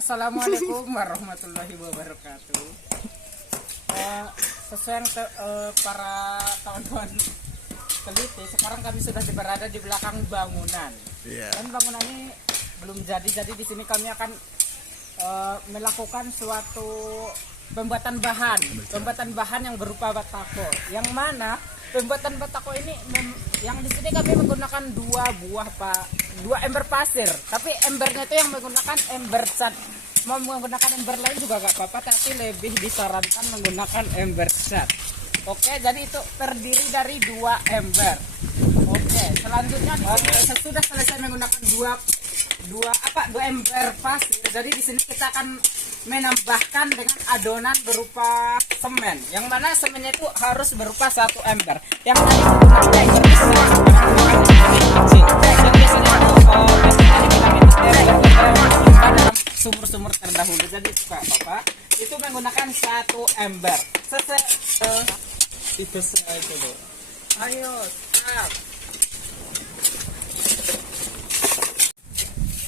Assalamualaikum warahmatullahi wabarakatuh. Sesuai para kawan-kawan teliti, sekarang kami sudah berada di belakang bangunan. Dan bangunan ini belum jadi di sini kami akan melakukan suatu pembuatan bahan yang berupa batako. Yang mana pembuatan batako ini yang di sini kami menggunakan dua ember pasir, tapi embernya itu yang menggunakan ember cat. Mau menggunakan ember lain juga gak apa-apa, tapi lebih disarankan menggunakan ember cat. Oke, jadi itu terdiri dari dua ember. Oke, selanjutnya sesudah selesai menggunakan dua ember pasir, jadi di sini kita akan menambahkan dengan adonan berupa semen, yang mana semennya itu harus berupa satu ember. Yang tadi menggunakan ember besar kecil. Dan biasanya dalam sumur-sumur terdahulu. Jadi suka Bapak itu menggunakan satu ember. Itu saja dulu. Ayo, start.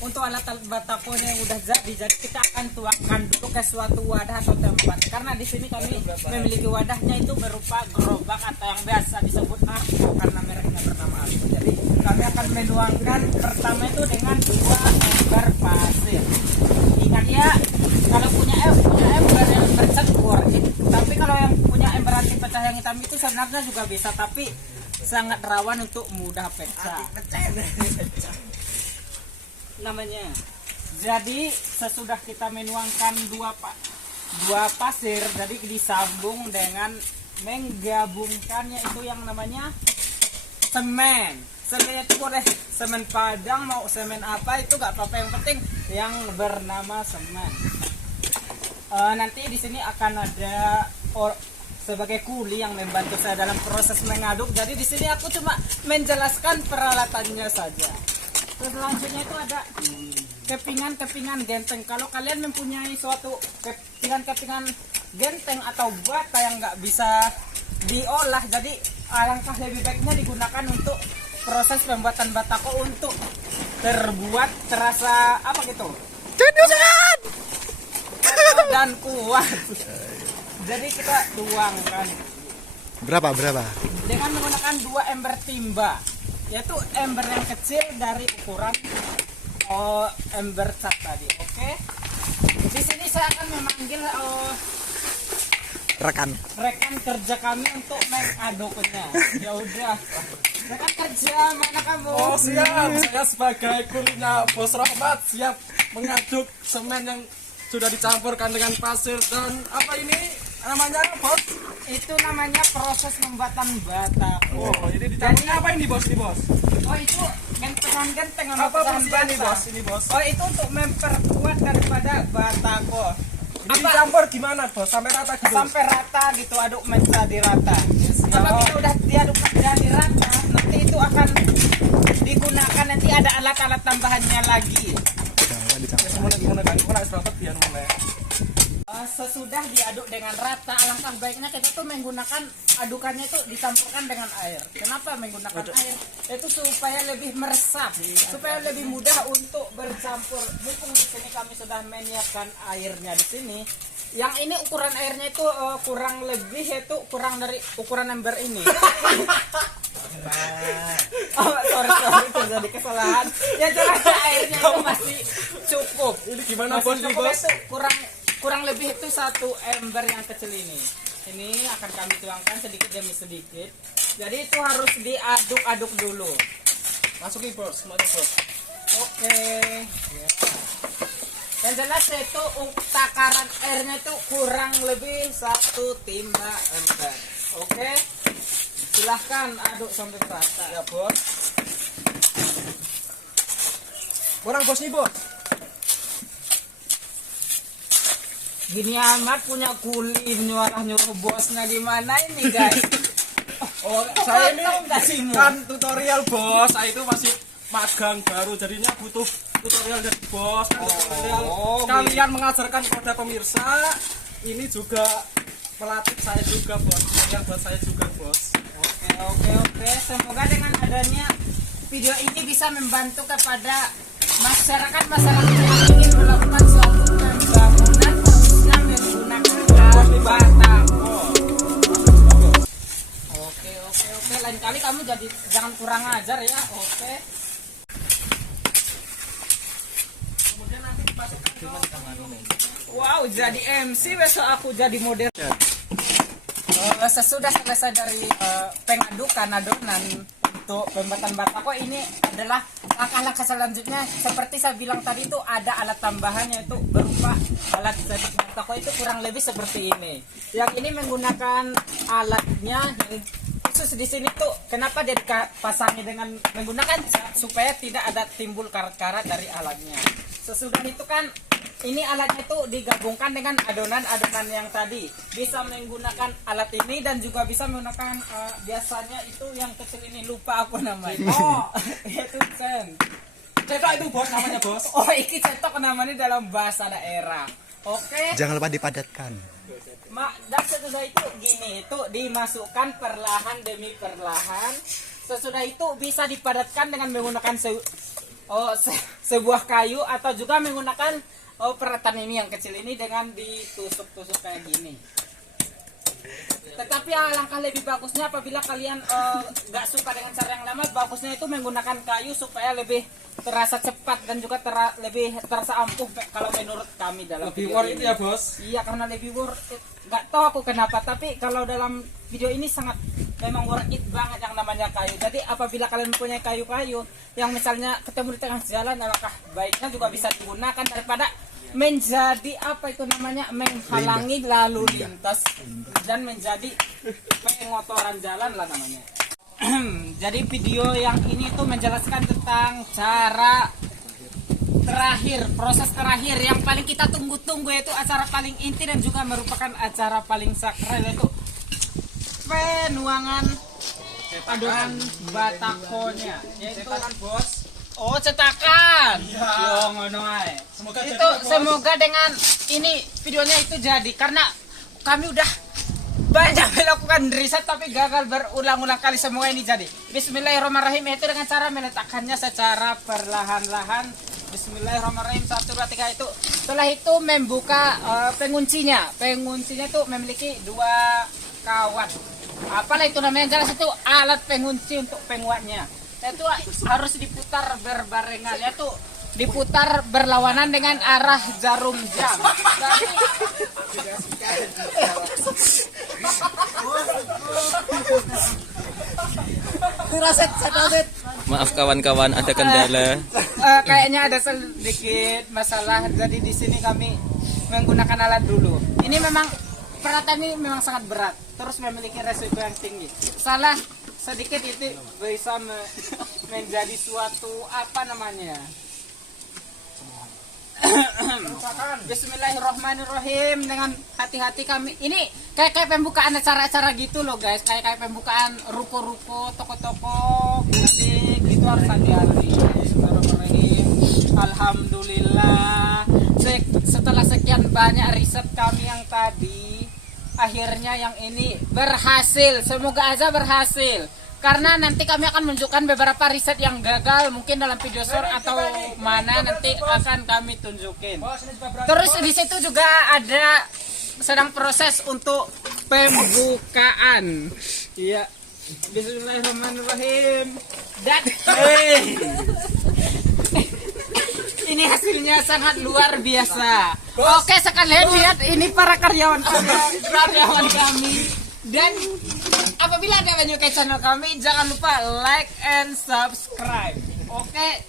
Untuk alat-alat batakonya yang udah jadi kita akan tuangkan dulu ke suatu wadah atau tempat. Karena di sini kami memiliki wadahnya itu berupa gerobak atau yang biasa disebut arko karena mereknya bernama arko. Jadi kami akan menuangkan pertama itu dengan dua ember pasir. Ingat ya, kalau punya ember yang bercampur, tapi kalau yang punya ember anti pecah yang hitam itu sebenarnya juga bisa, tapi sangat rawan untuk mudah pecah. Namanya. Jadi sesudah kita menuangkan dua pasir, jadi disambung dengan menggabungkannya itu yang namanya semen. Semennya itu boleh semen padang mau semen apa itu gak apa-apa, yang penting yang bernama semen. Nanti di sini akan ada sebagai kuli yang membantu saya dalam proses mengaduk. Jadi di sini aku cuma menjelaskan peralatannya saja. Selanjutnya itu ada kepingan genteng. Kalau kalian mempunyai suatu kepingan genteng atau bata yang nggak bisa diolah, jadi alangkah lebih baiknya digunakan untuk proses pembuatan batako untuk terbuat terasa apa gitu, dan kuat. Jadi kita tuangkan berapa dengan menggunakan dua ember timba, yaitu ember yang kecil dari ukuran ember cat tadi. Oke. Di sini saya akan memanggil rekan kerja kami untuk mengaduknya. Ya udah. Rekan kerja, mana kamu? Oh siap, saya sebagai kulinya Bos Rahmat siap mengaduk semen yang sudah dicampurkan dengan pasir dan apa ini namanya Bos? Itu namanya proses pembuatan batako. Oh ini dicampurnya apa ini Bos? Oh itu genteng Apa fungsinya ini Bos? Ini Bos? Oh itu untuk memperkuat daripada batako. Ini dicampur gimana Bos? Sampai rata gitu? Sampai rata gitu, aduk menjadi rata. Apabila udah diaduk menjadi rata, nanti itu akan digunakan, nanti ada alat-alat tambahannya lagi. Sesudah diaduk dengan rata, alangkah baiknya kita tuh menggunakan adukannya itu dicampurkan dengan air. Kenapa menggunakan air? Itu supaya lebih meresap, supaya lebih mudah untuk bercampur. Mumpung di sini kami sudah menyiapkan airnya di sini. Yang ini ukuran airnya itu kurang lebih itu kurang dari ukuran ember ini. sorry itu jadi kesalahan. Ya jelas airnya itu masih cukup. Ini gimana masih Bos nih cukup. Bos? Itu kurang lebih itu satu ember yang kecil ini. Ini akan kami tuangkan sedikit demi sedikit. Jadi itu harus diaduk-aduk dulu. Masukin Bos, semuanya Bos. Oke. Ya. Dan jelas itu takaran airnya itu kurang lebih satu timba ember. Oke. Silahkan aduk sampai rata. Ya Bos. Kurang Bos nih Bos. Gini amat punya kulin nyuruh bosnya gimana ini guys. Oh saya ini kan tutorial Bos. Saya itu masih magang baru, jadinya butuh tutorial dari Bos. Tutorial kalian mengajarkan kepada pemirsa. Ini juga pelatih saya juga Bos. Yang buat saya juga Bos. Oke. Semoga dengan adanya video ini bisa membantu kepada masyarakat yang ingin melakukan suatu jangan kurang ajar ya. Oke. Kemudian nanti dimasukkan ke Wow, jadi MC besok aku jadi model. Sesudah selesai dari pengadukan adonan untuk pembuatan batako, ini adalah langkah-langkah selanjutnya. Seperti saya bilang tadi itu ada alat tambahannya, itu berupa alat jadit batako itu kurang lebih seperti ini. Yang ini menggunakan alatnya yang khusus di sini tuh. Kenapa dia dipasangi dengan menggunakan cat supaya tidak ada timbul karat-karat dari alatnya. Sesudah itu kan ini alatnya itu digabungkan dengan adonan-adonan yang tadi. Bisa menggunakan alat ini dan juga bisa menggunakan biasanya itu yang kecil ini, lupa aku namanya. Oh, itu cetok itu bos, namanya bos. Oh, iki cetok namanya dalam bahasa daerah. Oke. Jangan lupa dipadatkan. Dan sesudah itu gini, itu dimasukkan perlahan demi perlahan. Sesudah itu bisa dipadatkan dengan menggunakan sebuah kayu atau juga menggunakan peratan ini yang kecil ini dengan ditusuk-tusuk kayak gini. Tetapi alangkah lebih bagusnya apabila kalian nggak suka dengan cara yang lama, bagusnya itu menggunakan kayu supaya lebih terasa cepat dan juga lebih terasa ampuh kalau menurut kami dalam lebih video worth ini. itu ya bos. Iya, karena lebih worth it. Nggak tahu aku kenapa, tapi kalau dalam video ini sangat memang worth it banget yang namanya kayu. Jadi apabila kalian mempunyai kayu-kayu yang misalnya ketemu di tengah jalan, alangkah baiknya juga bisa digunakan daripada menjadi apa itu namanya menghalangi lalu lintas dan menjadi pengotoran jalan lah namanya. Jadi video yang ini tuh menjelaskan tentang cara terakhir, proses terakhir yang paling kita tunggu-tunggu, yaitu acara paling inti dan juga merupakan acara paling sakral, yaitu penuangan adonan batakonya. Cetakan bos. Oh, cetakan. Iya. Yo, ngono ae. Semoga dengan ini videonya itu jadi, karena kami udah banyak melakukan riset tapi gagal berulang-ulang kali. Semoga ini jadi. Bismillahirrahmanirrahim. Itu dengan cara meletakkannya secara perlahan-lahan. Bismillahirrahmanirrahim. 1, 2, 3 itu. Setelah itu membuka penguncinya. Penguncinya itu memiliki 2 kawat. Apalah itu namanya, jelas itu alat pengunci untuk penguatnya. Itu harus diputar berbarengan, yaitu diputar berlawanan dengan arah jarum jam. Maaf kawan-kawan, ada kendala. Kayaknya ada sedikit masalah, jadi di sini kami menggunakan alat dulu. Ini memang peralatan ini memang sangat berat, terus memiliki resiko yang tinggi. Salah sedikit itu bisa menjadi suatu apa namanya. Bismillahirrahmanirrahim. Dengan hati-hati kami ini kayak pembukaan acara-acara gitu loh guys, kayak pembukaan ruko-ruko, toko-toko, butik, itu harus hati-hati. Bismillahirrahmanirrahim. Alhamdulillah, setelah sekian banyak riset kami yang tadi, akhirnya yang ini berhasil. Semoga aja berhasil, karena nanti kami akan menunjukkan beberapa riset yang gagal, mungkin dalam video short atau mana nanti akan kami tunjukin. Terus di situ juga ada sedang proses untuk pembukaan. Iya. Bismillahirrahmanirrahim. Dan ini hasilnya sangat luar biasa. Oke, sekalian lihat ini para karyawan kami. Dan apabila Anda menyukai channel kami, jangan lupa like and subscribe. Oke,